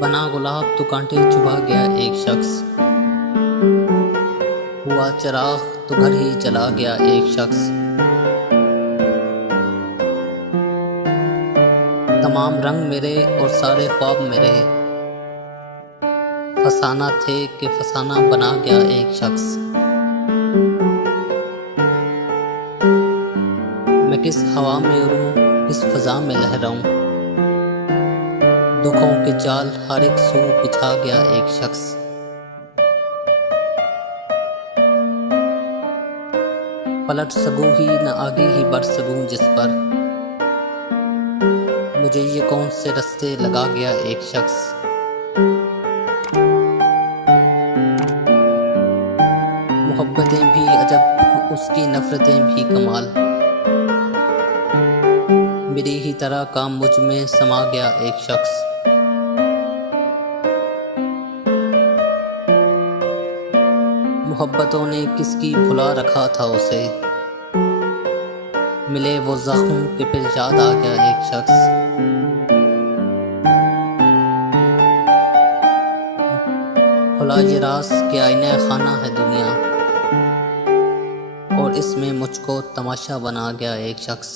बना गुलाब तो कांटे चुभा गया एक शख्स, हुआ चिराग तो घर ही चला गया एक शख्स। तमाम रंग मेरे और सारे ख्वाब मेरे, फसाना थे कि फसाना बना गया एक शख्स। मैं किस हवा में उड़ूं, किस फ़ज़ा में लहराऊं, दुखों के जाल हर एक सू बिछा गया एक शख्स। पलट सकूं ही न आगे ही बढ़ सकूं जिस पर, मुझे ये कौन से रास्ते लगा गया एक शख्स। मोहब्बतें भी अजब, उसकी नफरतें भी कमाल, मेरी ही तरह का मुझ में समा गया एक शख्स। मोहब्बतों ने किसकी भुला रखा था उसे, मिले वो जख्म के फिर याद आ गया एक शख्स। खुला ये राज के आईना खाना है दुनिया, और इसमें मुझको तमाशा बना गया एक शख्स।